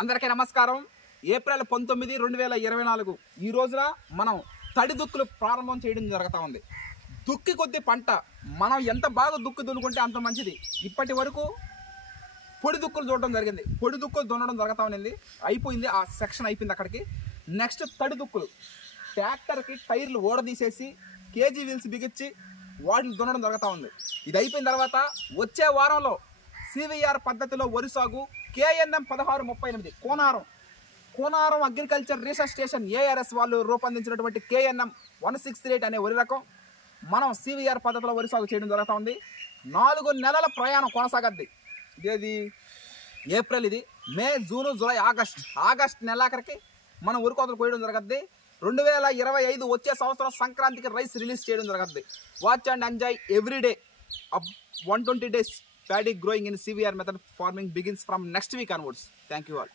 అందరికీ నమస్కారం. ఏప్రిల్ 19, 2024 ఈ రోజున మనం తడి దుక్కులు ప్రారంభం చేయడం జరుగుతూ ఉంది. దుక్కి కొద్ది పంట మనం ఎంత బాగా దుక్కు దున్నుకుంటే అంత మంచిది. ఇప్పటి వరకు పొడి దుక్కులు చూడడం జరిగింది, పొడి దుక్కులు దున్నడం జరుగుతూ ఉంది. అయిపోయింది, ఆ సెక్షన్ అయిపోయింది. అక్కడికి నెక్స్ట్ తడి దుక్కులు, ట్రాక్టర్కి టైర్లు ఓడదీసేసి కేజీ వీల్స్ బిగించి వాటిని దున్నడం జరుగుతూ ఉంది. ఇది అయిపోయిన తర్వాత వచ్చే వారంలో సివిఆర్ పద్ధతిలో వరి సాగు KNM 1638 Konaram agriculture research station ARS వాళ్ళు రూపొందించినటువంటి KNM 1638 అనే వరి రకం మనం సివిఆర్ పద్ధతిలో వరి సాగు చేయడం జరుగుతూ ఉంది. 4 నెలల ప్రయాణం కొనసాగద్ది. ఇదేది ఏప్రిల్, ఇది మే, జూన్, జూలై, ఆగస్ట్ నెలాఖరికి మనం వరి కోతలు కోయడం జరగద్ది. 2025 వచ్చే సంవత్సరం సంక్రాంతికి రైస్ రిలీజ్ చేయడం జరగద్ది. Watch and enjoy every day. 120 days paddy growing in CVR method farming begins from next week onwards. Thank you all.